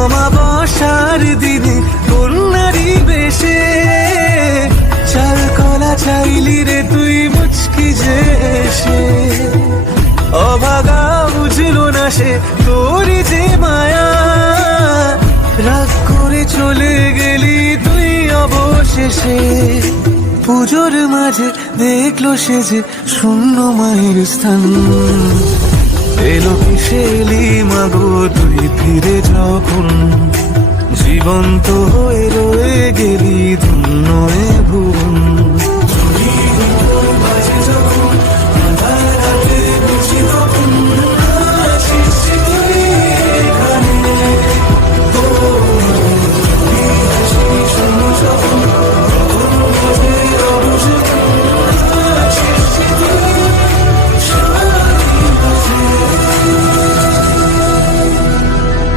অমাবস্যার দিনে কন্যারি বেশে চাল কলা চাইলি রে তুই মুচকি যে এসে। অভাগা বুঝলো না সে তোরই যে মায়া, রাগ করে চলে গেলি তুই অবশেষে। পুজোর মাঝে দেখলো সে যে শূন্য মায়ের স্থান, এলো কিসে এলি মাগো তুই ফিরে যখন, জীবন্ত হয়ে রয়ে গেলি ধন্য এ ভুবন।